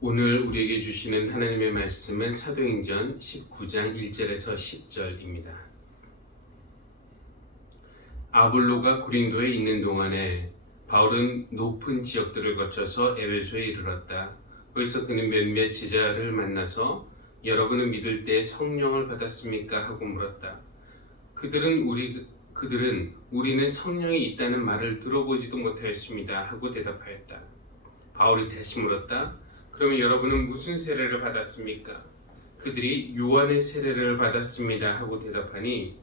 오늘 우리에게 주시는 하나님의 말씀은 사도행전 19장 1절에서 10절입니다. 아볼로가 고린도에 있는 동안에 바울은 높은 지역들을 거쳐서 에베소에 이르렀다. 거기서 그는 몇몇 제자를 만나서 여러분은 믿을 때 성령을 받았습니까? 하고 물었다. 그들은 우리는 성령이 있다는 말을 들어보지도 못하였습니다. 하고 대답하였다. 바울이 다시 물었다. 그러면 여러분은 무슨 세례를 받았습니까? 그들이 요한의 세례를 받았습니다. 하고 대답하니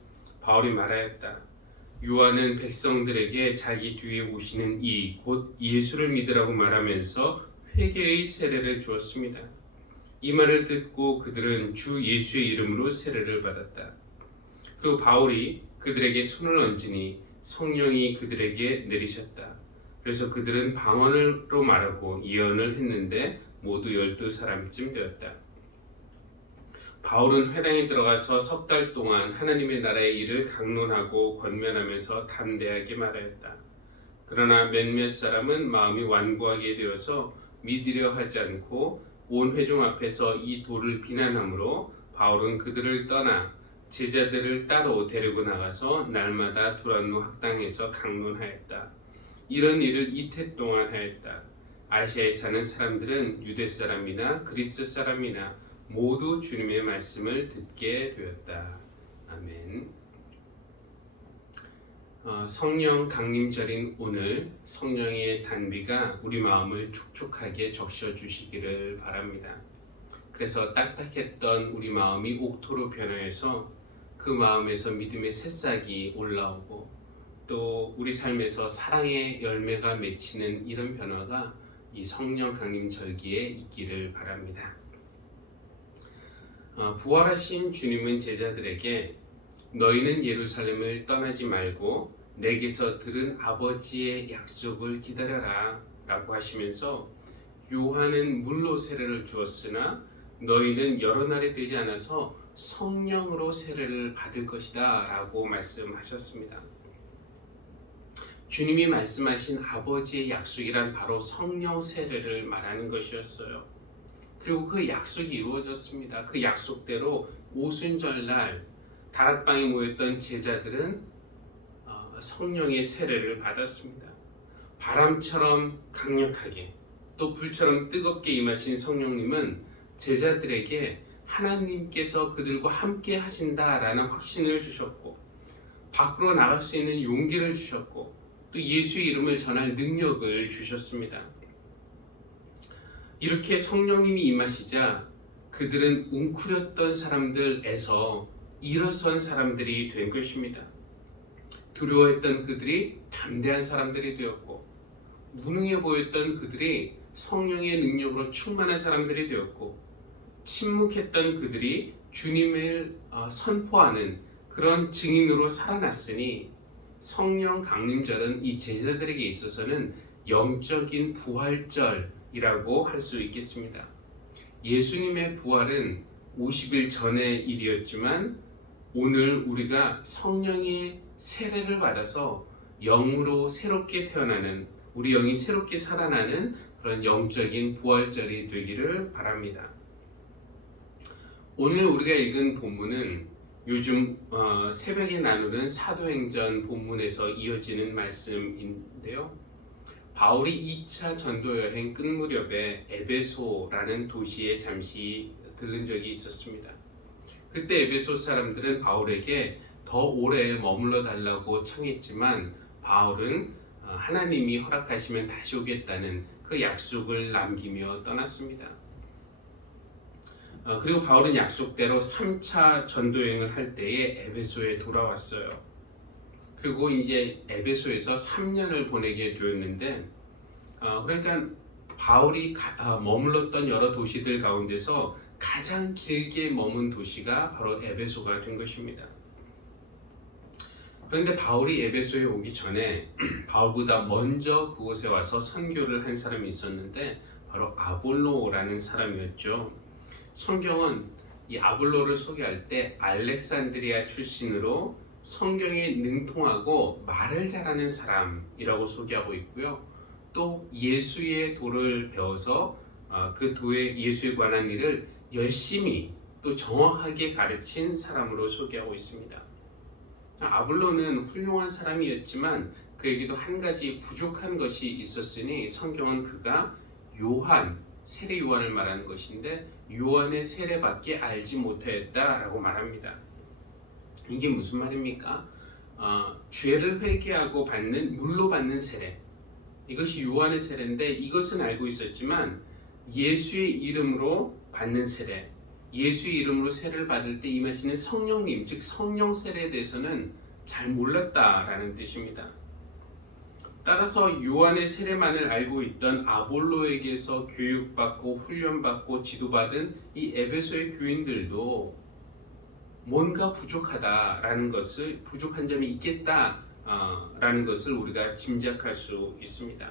바울이 말하였다. 요한은 백성들에게 자기 뒤에 오시는 이 곧 예수를 믿으라고 말하면서 회개의 세례를 주었습니다. 이 말을 듣고 그들은 주 예수의 이름으로 세례를 받았다. 그리고 바울이 그들에게 손을 얹으니 성령이 그들에게 내리셨다. 그래서 그들은 방언으로 말하고 예언을 했는데 모두 12사람쯤 되었다. 바울은 회당에 들어가서 석 달 동안 하나님의 나라의 일을 강론하고 권면하면서 담대하게 말하였다. 그러나 몇몇 사람은 마음이 완고하게 되어서 믿으려 하지 않고 온 회중 앞에서 이 돌을 비난하므로 바울은 그들을 떠나 제자들을 따로 데리고 나가서 날마다 두란노 학당에서 강론하였다. 이런 일을 이태 동안 하였다. 아시아에 사는 사람들은 유대 사람이나 그리스 사람이나 모두 주님의 말씀을 듣게 되었다. 아멘. 성령 강림절인 오늘 성령의 단비가 우리 마음을 촉촉하게 적셔주시기를 바랍니다. 그래서 딱딱했던 우리 마음이 옥토로 변화해서 그 마음에서 믿음의 새싹이 올라오고 또 우리 삶에서 사랑의 열매가 맺히는 이런 변화가 이 성령 강림 절기에 있기를 바랍니다. 부활하신 주님은 제자들에게 너희는 예루살렘을 떠나지 말고 내게서 들은 아버지의 약속을 기다려라 라고 하시면서 요한은 물로 세례를 주었으나 너희는 여러 날이 되지 않아서 성령으로 세례를 받을 것이다 라고 말씀하셨습니다. 주님이 말씀하신 아버지의 약속이란 바로 성령 세례를 말하는 것이었어요. 그리고 그 약속이 이루어졌습니다. 그 약속대로 오순절날 다락방에 모였던 제자들은 성령의 세례를 받았습니다. 바람처럼 강력하게 또 불처럼 뜨겁게 임하신 성령님은 제자들에게 하나님께서 그들과 함께 하신다라는 확신을 주셨고 밖으로 나갈 수 있는 용기를 주셨고 또 예수의 이름을 전할 능력을 주셨습니다. 이렇게 성령님이 임하시자 그들은 웅크렸던 사람들에서 일어선 사람들이 된 것입니다. 두려워했던 그들이 담대한 사람들이 되었고 무능해 보였던 그들이 성령의 능력으로 충만한 사람들이 되었고 침묵했던 그들이 주님을 선포하는 그런 증인으로 살아났으니 성령 강림절은 이 제자들에게 있어서는 영적인 부활절이라고 할 수 있겠습니다. 예수님의 부활은 50일 전의 일이었지만 오늘 우리가 성령의 세례를 받아서 영으로 새롭게 태어나는 우리 영이 새롭게 살아나는 그런 영적인 부활절이 되기를 바랍니다. 오늘 우리가 읽은 본문은 요즘 새벽에 나누는 사도행전 본문에서 이어지는 말씀인데요. 바울이 2차 전도여행 끝 무렵에 에베소라는 도시에 잠시 들른 적이 있었습니다. 그때 에베소 사람들은 바울에게 더 오래 머물러 달라고 청했지만 바울은 하나님이 허락하시면 다시 오겠다는 그 약속을 남기며 떠났습니다. 그리고 바울은 약속대로 3차 전도여행을 할 때에 에베소에 돌아왔어요. 그리고 이제 에베소에서 3년을 보내게 되었는데 그러니까 바울이 머물렀던 여러 도시들 가운데서 가장 길게 머문 도시가 바로 에베소가 된 것입니다. 그런데 바울이 에베소에 오기 전에 바울보다 먼저 그곳에 와서 선교를 한 사람이 있었는데 바로 아볼로라는 사람이었죠. 성경은 이 아볼로를 소개할 때 알렉산드리아 출신으로 성경에 능통하고 말을 잘하는 사람이라고 소개하고 있고요. 또 예수의 도를 배워서 그 도의 예수에 관한 일을 열심히 또 정확하게 가르친 사람으로 소개하고 있습니다. 아볼로는 훌륭한 사람이었지만 그에게도 한 가지 부족한 것이 있었으니 성경은 그가 요한, 세례 요한을 말하는 것인데 요한의 세례밖에 알지 못하였다라고 말합니다. 이게 무슨 말입니까? 죄를 회개하고 물로 받는 세례, 이것이 요한의 세례인데 이것은 알고 있었지만 예수의 이름으로 받는 세례, 예수의 이름으로 세례를 받을 때 임하시는 성령님, 즉 성령 세례에 대해서는 잘 몰랐다라는 뜻입니다. 따라서 요한의 세례만을 알고 있던 아볼로에게서 교육받고 훈련받고 지도받은 이 에베소의 교인들도 뭔가 부족하다라는 것을, 부족한 점이 있겠다라는 것을 우리가 짐작할 수 있습니다.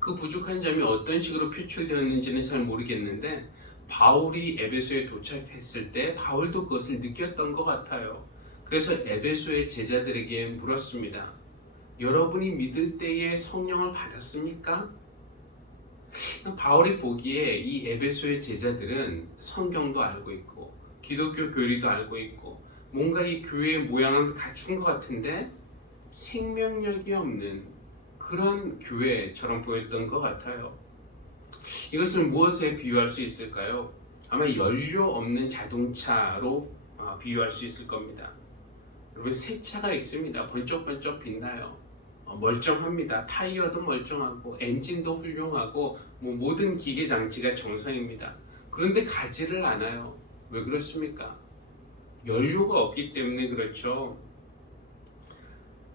그 부족한 점이 어떤 식으로 표출되었는지는 잘 모르겠는데 바울이 에베소에 도착했을 때 바울도 그것을 느꼈던 것 같아요. 그래서 에베소의 제자들에게 물었습니다. 여러분이 믿을 때에 성령을 받았습니까? 바울이 보기에 이 에베소의 제자들은 성경도 알고 있고 기독교 교리도 알고 있고 뭔가 이 교회의 모양을 갖춘 것 같은데 생명력이 없는 그런 교회처럼 보였던 것 같아요. 이것을 무엇에 비유할 수 있을까요? 아마 연료 없는 자동차로 비유할 수 있을 겁니다. 여러분, 새 차가 있습니다. 번쩍번쩍 빛나요. 멀쩡합니다. 타이어도 멀쩡하고 엔진도 훌륭하고 모든 기계 장치가 정상입니다. 그런데 가지를 않아요. 왜 그렇습니까? 연료가 없기 때문에 그렇죠.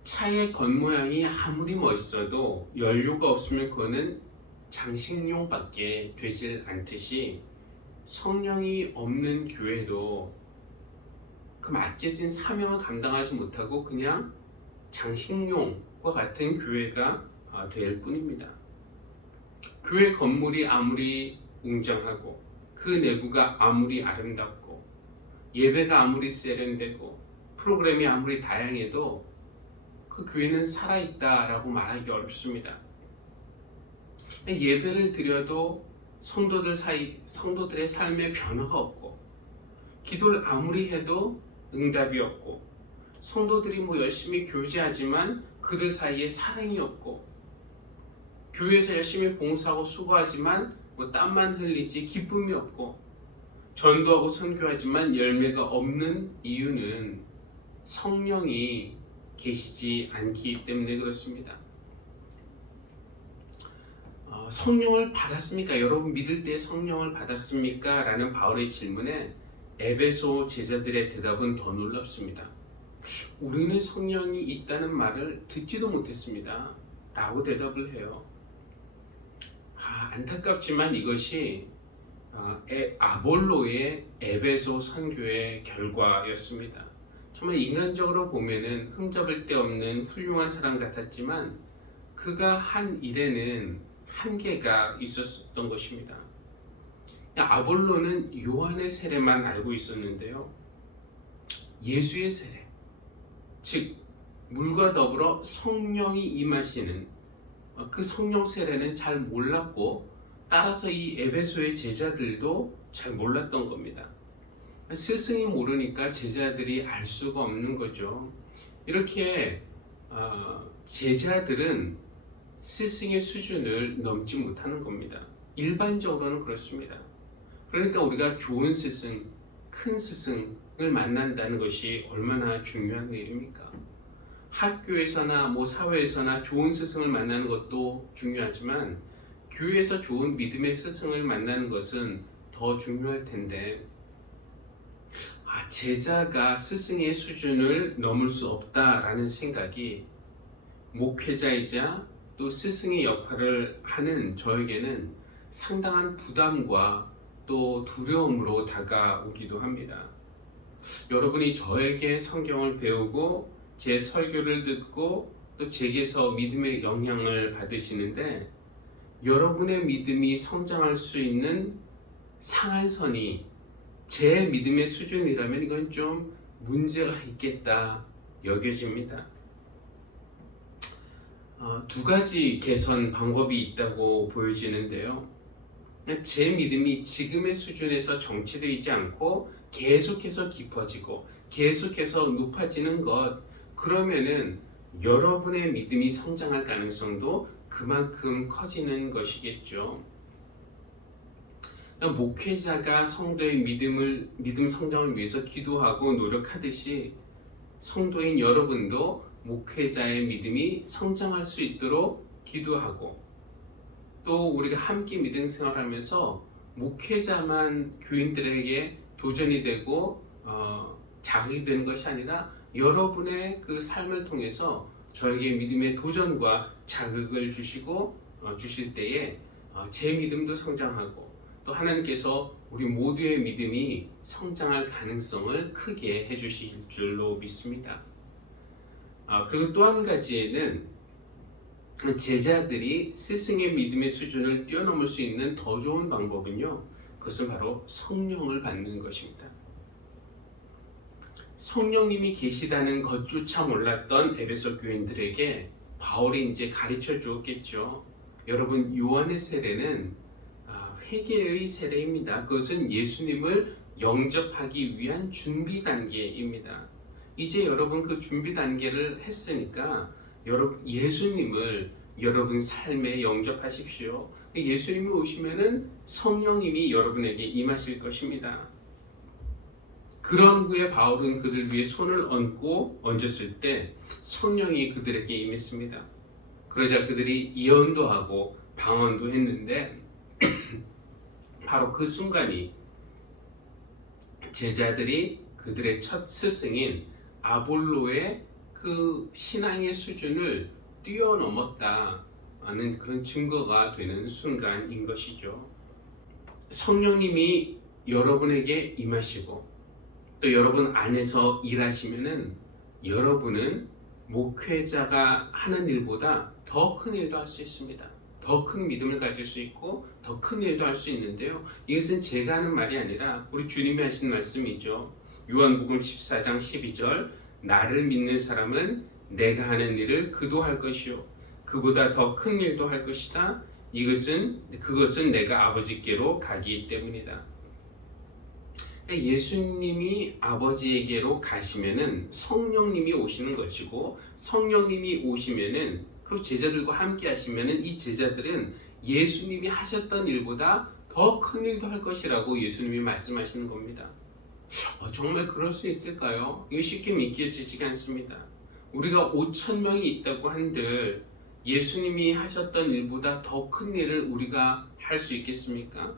차의 겉모양이 아무리 멋있어도 연료가 없으면 그거는 장식용밖에 되질 않듯이 성령이 없는 교회도 그 맡겨진 사명을 감당하지 못하고 그냥 장식용과 같은 교회가 될 뿐입니다. 교회 건물이 아무리 웅장하고 그 내부가 아무리 아름답고 예배가 아무리 세련되고 프로그램이 아무리 다양해도 그 교회는 살아있다라고 말하기 어렵습니다. 예배를 드려도 성도들의 삶에 변화가 없고 기도를 아무리 해도 응답이 없고 성도들이 열심히 교제하지만 그들 사이에 사랑이 없고 교회에서 열심히 봉사하고 수고하지만 땀만 흘리지 기쁨이 없고 전도하고 선교하지만 열매가 없는 이유는 성령이 계시지 않기 때문에 그렇습니다. 성령을 받았습니까? 여러분 믿을 때 성령을 받았습니까? 라는 바울의 질문에 에베소 제자들의 대답은 더 놀랍습니다. 우리는 성령이 있다는 말을 듣지도 못했습니다. 라고 대답을 해요. 안타깝지만 이것이 아볼로의 에베소 선교의 결과였습니다. 정말 인간적으로 보면은 흠잡을 데 없는 훌륭한 사람 같았지만 그가 한 일에는 한계가 있었던 것입니다. 아볼로는 요한의 세례만 알고 있었는데요. 예수의 세례, 즉 물과 더불어 성령이 임하시는 그 성령 세례는 잘 몰랐고 따라서 이 에베소의 제자들도 잘 몰랐던 겁니다. 스승이 모르니까 제자들이 알 수가 없는 거죠. 이렇게 제자들은 스승의 수준을 넘지 못하는 겁니다. 일반적으로는 그렇습니다. 그러니까 우리가 좋은 스승, 큰 스승을 만난다는 것이 얼마나 중요한 일입니까? 학교에서나 사회에서나 좋은 스승을 만나는 것도 중요하지만 교회에서 좋은 믿음의 스승을 만나는 것은 더 중요할 텐데 제자가 스승의 수준을 넘을 수 없다라는 생각이 목회자이자 또 스승의 역할을 하는 저에게는 상당한 부담과 또 두려움으로 다가오기도 합니다. 여러분이 저에게 성경을 배우고 제 설교를 듣고 또 제게서 믿음의 영향을 받으시는데 여러분의 믿음이 성장할 수 있는 상한선이 제 믿음의 수준이라면 이건 좀 문제가 있겠다 여겨집니다. 두 가지 개선 방법이 있다고 보여지는데요. 제 믿음이 지금의 수준에서 정체되지 않고 계속해서 깊어지고 계속해서 높아지는 것, 그러면은 여러분의 믿음이 성장할 가능성도 그만큼 커지는 것이겠죠. 목회자가 성도의 믿음 성장을 위해서 기도하고 노력하듯이 성도인 여러분도 목회자의 믿음이 성장할 수 있도록 기도하고, 또 우리가 함께 믿음 생활하면서 목회자만 교인들에게 도전이 되고 자극이 되는 것이 아니라 여러분의 그 삶을 통해서 저에게 믿음의 도전과 자극을 주실 때에 제 믿음도 성장하고, 또 하나님께서 우리 모두의 믿음이 성장할 가능성을 크게 해주실 줄로 믿습니다. 그리고 또 한 가지에는 제자들이 스승의 믿음의 수준을 뛰어넘을 수 있는 더 좋은 방법은요, 그것은 바로 성령을 받는 것입니다. 성령님이 계시다는 것조차 몰랐던 에베소 교인들에게 바울이 이제 가르쳐 주었겠죠. 여러분, 요한의 세례는 회개의 세례입니다. 그것은 예수님을 영접하기 위한 준비 단계입니다. 이제 여러분 그 준비 단계를 했으니까 예수님을 여러분 삶에 영접하십시오. 예수님이 오시면은 성령님이 여러분에게 임하실 것입니다. 그런 후에 바울은 그들 위에 손을 얹었을 때 성령이 그들에게 임했습니다. 그러자 그들이 예언도 하고 방언도 했는데 바로 그 순간이 제자들이 그들의 첫 스승인 아볼로의 그 신앙의 수준을 뛰어넘었다는 그런 증거가 되는 순간인 것이죠. 성령님이 여러분에게 임하시고 또 여러분 안에서 일하시면은 여러분은 목회자가 하는 일보다 더 큰 일도 할 수 있습니다. 더 큰 믿음을 가질 수 있고 더 큰 일도 할 수 있는데요. 이것은 제가 하는 말이 아니라 우리 주님이 하신 말씀이죠. 요한복음 14장 12절, 나를 믿는 사람은 내가 하는 일을 그도 할 것이요 그보다 더 큰 일도 할 것이다. 그것은 내가 아버지께로 가기 때문이다. 예수님이 아버지에게로 가시면은 성령님이 오시는 것이고, 성령님이 오시면은 그리고 제자들과 함께 하시면은 이 제자들은 예수님이 하셨던 일보다 더 큰 일도 할 것이라고 예수님이 말씀하시는 겁니다. 정말 그럴 수 있을까요? 이거 쉽게 믿겨지지가 않습니다. 우리가 5,000명이 있다고 한들 예수님이 하셨던 일보다 더 큰 일을 우리가 할 수 있겠습니까?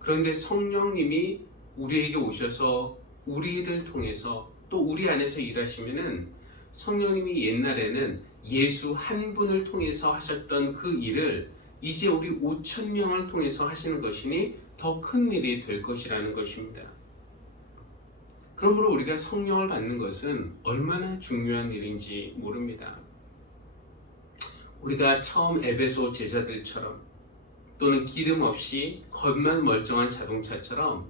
그런데 성령님이 우리에게 오셔서 우리를 통해서 또 우리 안에서 일하시면은 성령님이 옛날에는 예수 한 분을 통해서 하셨던 그 일을 이제 우리 5,000명을 통해서 하시는 것이니 더 큰 일이 될 것이라는 것입니다. 그러므로 우리가 성령을 받는 것은 얼마나 중요한 일인지 모릅니다. 우리가 처음 에베소 제자들처럼 또는 기름 없이 겉만 멀쩡한 자동차처럼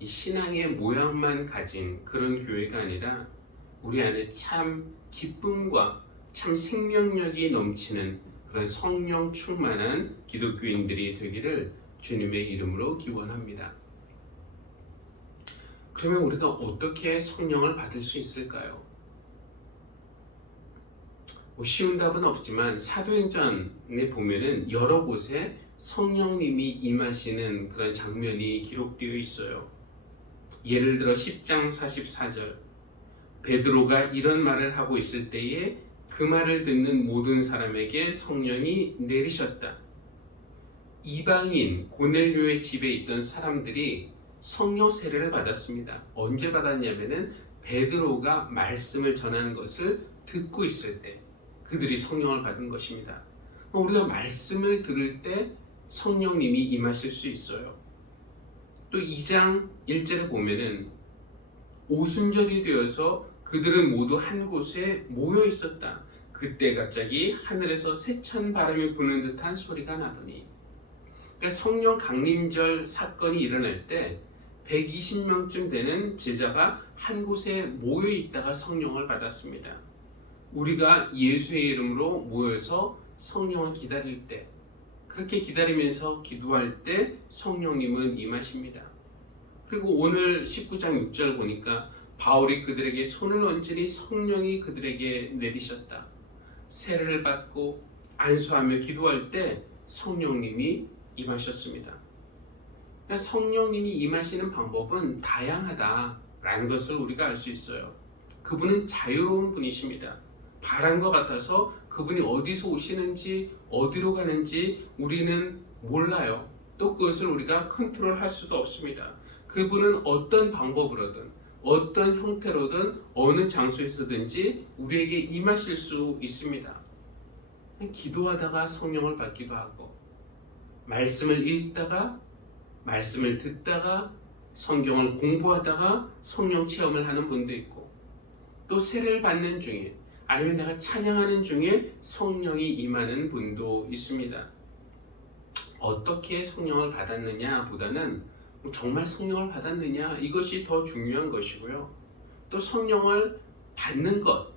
이 신앙의 모양만 가진 그런 교회가 아니라 우리 안에 참 기쁨과 참 생명력이 넘치는 그런 성령 충만한 기독교인들이 되기를 주님의 이름으로 기원합니다. 그러면 우리가 어떻게 성령을 받을 수 있을까요? 쉬운 답은 없지만 사도행전에 보면은 여러 곳에 성령님이 임하시는 그런 장면이 기록되어 있어요. 예를 들어 10장 44절, 베드로가 이런 말을 하고 있을 때에 그 말을 듣는 모든 사람에게 성령이 내리셨다. 이방인 고넬료의 집에 있던 사람들이 성령 세례를 받았습니다. 언제 받았냐면은 베드로가 말씀을 전하는 것을 듣고 있을 때 그들이 성령을 받은 것입니다. 우리가 말씀을 들을 때 성령님이 임하실 수 있어요. 또 2장 1절에 보면은 오순절이 되어서 그들은 모두 한 곳에 모여 있었다. 그때 갑자기 하늘에서 세찬 바람이 부는 듯한 소리가 나더니, 그러니까 성령 강림절 사건이 일어날 때 120명쯤 되는 제자가 한 곳에 모여 있다가 성령을 받았습니다. 우리가 예수의 이름으로 모여서 성령을 기다릴 때 그렇게 기다리면서 기도할 때 성령님은 임하십니다. 그리고 오늘 19장 6절 보니까 바울이 그들에게 손을 얹으니 성령이 그들에게 내리셨다. 세례를 받고 안수하며 기도할 때 성령님이 임하셨습니다. 그러니까 성령님이 임하시는 방법은 다양하다라는 것을 우리가 알 수 있어요. 그분은 자유로운 분이십니다. 바란 것 같아서 그분이 어디서 오시는지 어디로 가는지 우리는 몰라요. 또 그것을 우리가 컨트롤할 수도 없습니다. 그분은 어떤 방법으로든 어떤 형태로든 어느 장소에서든지 우리에게 임하실 수 있습니다. 기도하다가 성령을 받기도 하고, 말씀을 읽다가, 말씀을 듣다가, 성경을 공부하다가 성령 체험을 하는 분도 있고, 또 세례를 받는 중에 아니면 내가 찬양하는 중에 성령이 임하는 분도 있습니다. 어떻게 성령을 받았느냐 보다는 정말 성령을 받았느냐 이것이 더 중요한 것이고요. 또 성령을 받는 것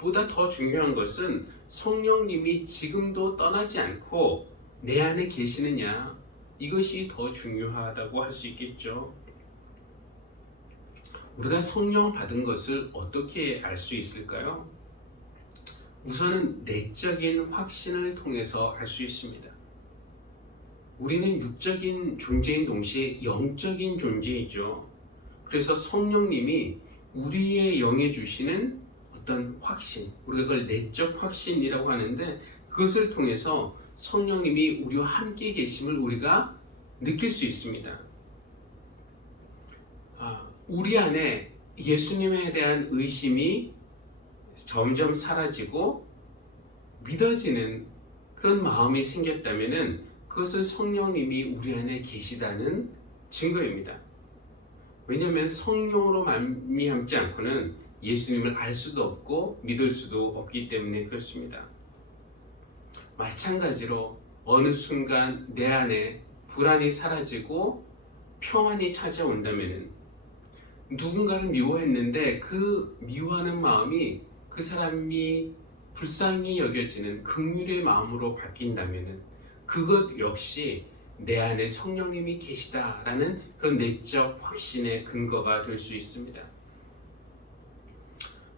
보다 더 중요한 것은 성령님이 지금도 떠나지 않고 내 안에 계시느냐 이것이 더 중요하다고 할 수 있겠죠. 우리가 성령 받은 것을 어떻게 알 수 있을까요? 우선은 내적인 확신을 통해서 알 수 있습니다. 우리는 육적인 존재인 동시에 영적인 존재이죠. 그래서 성령님이 우리의 영에 주시는 어떤 확신, 우리가 그걸 내적 확신이라고 하는데 그것을 통해서 성령님이 우리와 함께 계심을 우리가 느낄 수 있습니다. 우리 안에 예수님에 대한 의심이 점점 사라지고 믿어지는 그런 마음이 생겼다면 그것은 성령님이 우리 안에 계시다는 증거입니다. 왜냐하면 성령으로 말미암지 않고는 예수님을 알 수도 없고 믿을 수도 없기 때문에 그렇습니다. 마찬가지로 어느 순간 내 안에 불안이 사라지고 평안이 찾아온다면 누군가를 미워했는데 그 미워하는 마음이 그 사람이 불쌍히 여겨지는 긍휼의 마음으로 바뀐다면 그것 역시 내 안에 성령님이 계시다라는 그런 내적 확신의 근거가 될 수 있습니다.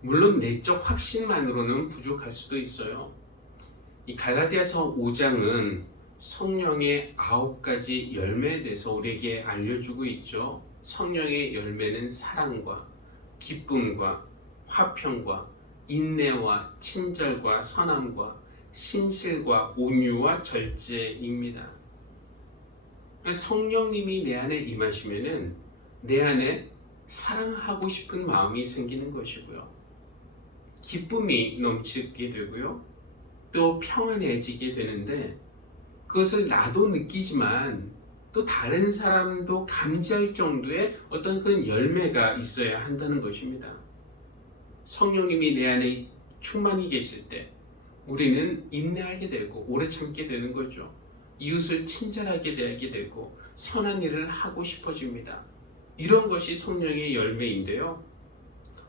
물론 내적 확신만으로는 부족할 수도 있어요. 이 갈라디아서 5장은 성령의 9가지 열매에 대해서 우리에게 알려주고 있죠. 성령의 열매는 사랑과 기쁨과 화평과 인내와 친절과 선함과 신실과 온유와 절제입니다. 성령님이 내 안에 임하시면은 내 안에 사랑하고 싶은 마음이 생기는 것이고요. 기쁨이 넘치게 되고요. 또 평안해지게 되는데 그것을 나도 느끼지만 또 다른 사람도 감지할 정도의 어떤 그런 열매가 있어야 한다는 것입니다. 성령님이 내 안에 충만히 계실 때 우리는 인내하게 되고 오래 참게 되는 거죠. 이웃을 친절하게 대하게 되고 선한 일을 하고 싶어집니다. 이런 것이 성령의 열매인데요.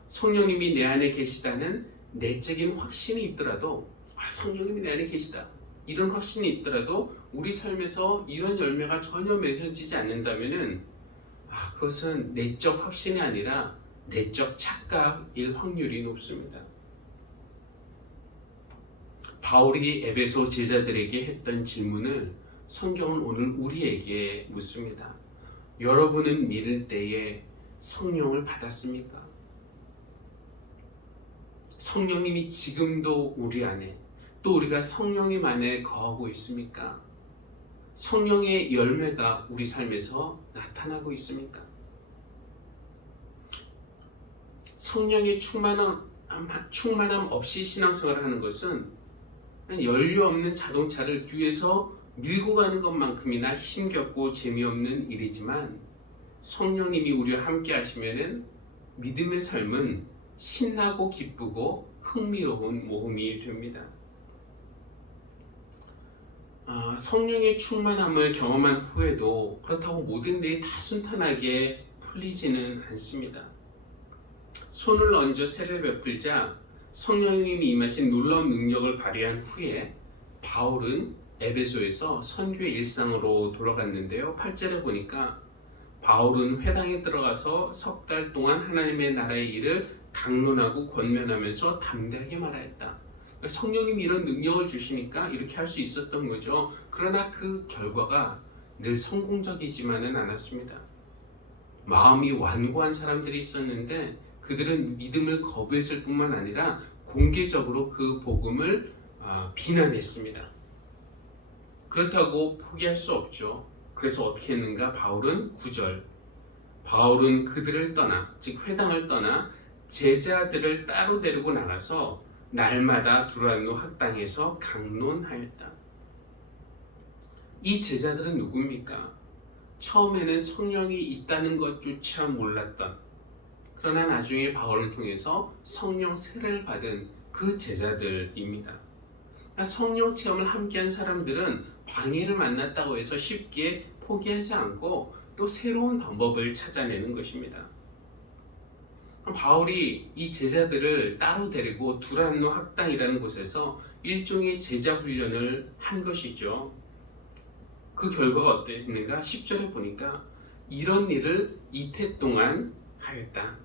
성령님이 내 안에 계시다는 내적인 확신이 있더라도 성령님이 내 안에 계시다 이런 확신이 있더라도 우리 삶에서 이런 열매가 전혀 맺어지지 않는다면은 그것은 내적 확신이 아니라 내적 착각일 확률이 높습니다. 바울이 에베소 제자들에게 했던 질문을 성경은 오늘 우리에게 묻습니다. 여러분은 믿을 때에 성령을 받았습니까? 성령님이 지금도 우리 안에 또 우리가 성령님 안에 거하고 있습니까? 성령의 열매가 우리 삶에서 나타나고 있습니까? 성령의 충만함 없이 신앙생활을 하는 것은 연료 없는 자동차를 뒤에서 밀고 가는 것만큼이나 힘겹고 재미없는 일이지만 성령님이 우리와 함께 하시면은 믿음의 삶은 신나고 기쁘고 흥미로운 모험이 됩니다. 성령의 충만함을 경험한 후에도 그렇다고 모든 일이 다 순탄하게 풀리지는 않습니다. 손을 얹어 세례를 베풀자 성령님이 임하신 놀라운 능력을 발휘한 후에 바울은 에베소에서 선교의 일상으로 돌아갔는데요. 8절에 보니까 바울은 회당에 들어가서 석 달 동안 하나님의 나라의 일을 강론하고 권면하면서 담대하게 말하였다. 성령님이 이런 능력을 주시니까 이렇게 할 수 있었던 거죠. 그러나 그 결과가 늘 성공적이지만은 않았습니다. 마음이 완고한 사람들이 있었는데 그들은 믿음을 거부했을 뿐만 아니라 공개적으로 그 복음을 비난했습니다. 그렇다고 포기할 수 없죠. 그래서 어떻게 했는가? 바울은 9절, 바울은 그들을 떠나, 즉 회당을 떠나 제자들을 따로 데리고 나가서 날마다 두란노 학당에서 강론하였다. 이 제자들은 누굽니까? 처음에는 성령이 있다는 것조차 몰랐던, 그러나 나중에 바울을 통해서 성령 세례를 받은 그 제자들입니다. 성령 체험을 함께한 사람들은 방해를 만났다고 해서 쉽게 포기하지 않고 또 새로운 방법을 찾아내는 것입니다. 바울이 이 제자들을 따로 데리고 두란노 학당이라는 곳에서 일종의 제자 훈련을 한 것이죠. 그 결과가 어땠는가? 10절에 보니까 이런 일을 이태 동안 하였다.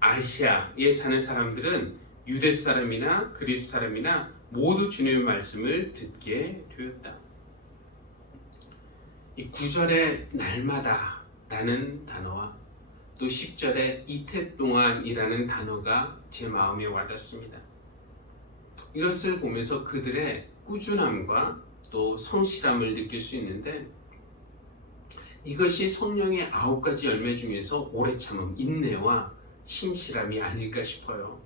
아시아에 사는 사람들은 유대 사람이나 그리스 사람이나 모두 주님의 말씀을 듣게 되었다. 이 9절의 날마다 라는 단어와 또 10절의 이태 동안이라는 단어가 제 마음에 와닿습니다. 이것을 보면서 그들의 꾸준함과 또 성실함을 느낄 수 있는데, 이것이 성령의 9가지 열매 중에서 오래 참음, 인내와 신실함이 아닐까 싶어요.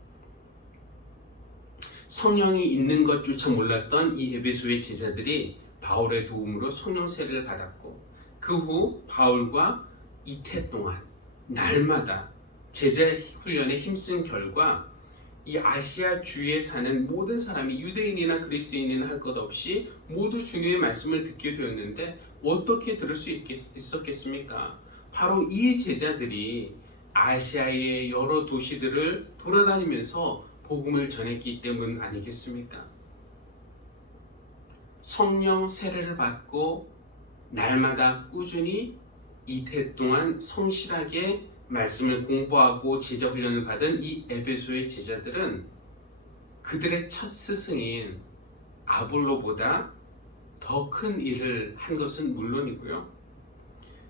성령이 있는 것조차 몰랐던 이 에베소의 제자들이 바울의 도움으로 성령 세례를 받았고, 그 후 바울과 이태 동안 날마다 제자 훈련에 힘쓴 결과 이 아시아 주위에 사는 모든 사람이 유대인이나 그리스인이나 할 것 없이 모두 주님의 말씀을 듣게 되었는데, 어떻게 들을 수 있었겠습니까? 바로 이 제자들이 아시아의 여러 도시들을 돌아다니면서 복음을 전했기 때문 아니겠습니까? 성령 세례를 받고 날마다 꾸준히 이태 동안 성실하게 말씀을 공부하고 제자 훈련을 받은 이 에베소의 제자들은 그들의 첫 스승인 아볼로보다 더 큰 일을 한 것은 물론이고요,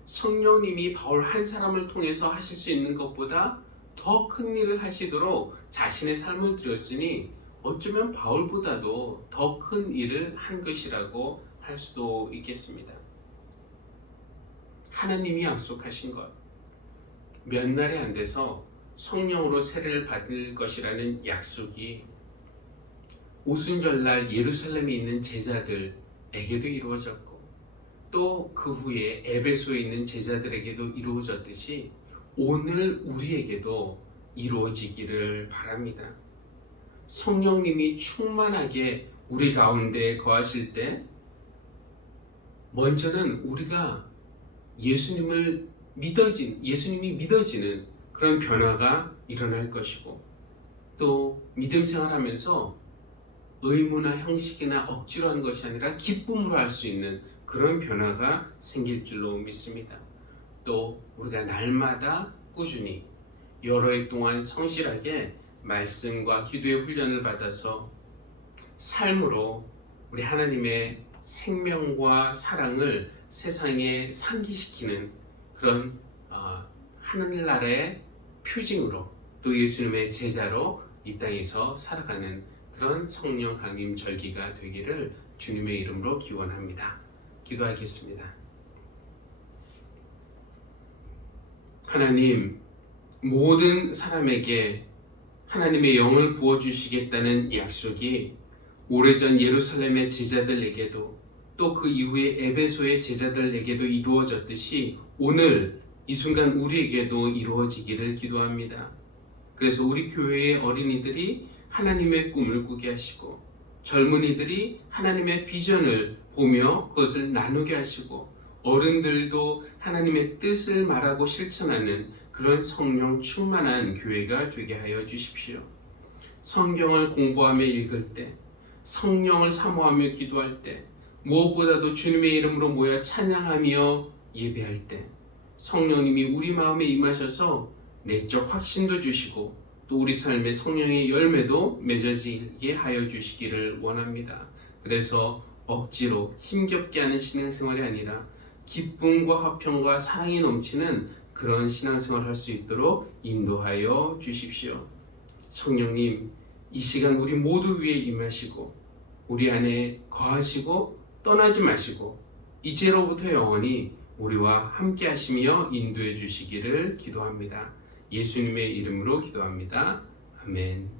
성령님이 바울 한 사람을 통해서 하실 수 있는 것보다 더 큰 일을 하시도록 자신의 삶을 드렸으니 어쩌면 바울보다도 더 큰 일을 한 것이라고 할 수도 있겠습니다. 하나님이 약속하신 것, 몇 날이 안 돼서 성령으로 세례를 받을 것이라는 약속이 오순절날 예루살렘에 있는 제자들에게도 이루어졌고, 또 그 후에 에베소에 있는 제자들에게도 이루어졌듯이 오늘 우리에게도 이루어지기를 바랍니다. 성령님이 충만하게 우리 가운데 거하실 때 먼저는 우리가 예수님이 믿어지는 그런 변화가 일어날 것이고, 또 믿음 생활하면서 의무나 형식이나 억지로 하는 것이 아니라 기쁨으로 할 수 있는 그런 변화가 생길 줄로 믿습니다. 또 우리가 날마다 꾸준히 여러 해 동안 성실하게 말씀과 기도의 훈련을 받아서 삶으로 우리 하나님의 생명과 사랑을 세상에 상기시키는 그런 하늘나라의 표징으로, 또 예수님의 제자로 이 땅에서 살아가는 그런 성령 강림 절기가 되기를 주님의 이름으로 기원합니다. 기도하겠습니다. 하나님, 모든 사람에게 하나님의 영을 부어주시겠다는 약속이 오래전 예루살렘의 제자들에게도 또 그 이후에 에베소의 제자들에게도 이루어졌듯이 오늘 이 순간 우리에게도 이루어지기를 기도합니다. 그래서 우리 교회의 어린이들이 하나님의 꿈을 꾸게 하시고, 젊은이들이 하나님의 비전을 보며 그것을 나누게 하시고, 어른들도 하나님의 뜻을 말하고 실천하는 그런 성령 충만한 교회가 되게 하여 주십시오. 성경을 공부하며 읽을 때, 성령을 사모하며 기도할 때, 무엇보다도 주님의 이름으로 모여 찬양하며 예배할 때 성령님이 우리 마음에 임하셔서 내적 확신도 주시고 또 우리 삶의 성령의 열매도 맺어지게 하여 주시기를 원합니다. 그래서 억지로 힘겹게 하는 신앙생활이 아니라 기쁨과 화평과 사랑이 넘치는 그런 신앙생활을 할 수 있도록 인도하여 주십시오. 성령님, 이 시간 우리 모두 위에 임하시고 우리 안에 거하시고 떠나지 마시고 이제로부터 영원히 우리와 함께 하시며 인도해 주시기를 기도합니다. 예수님의 이름으로 기도합니다. 아멘.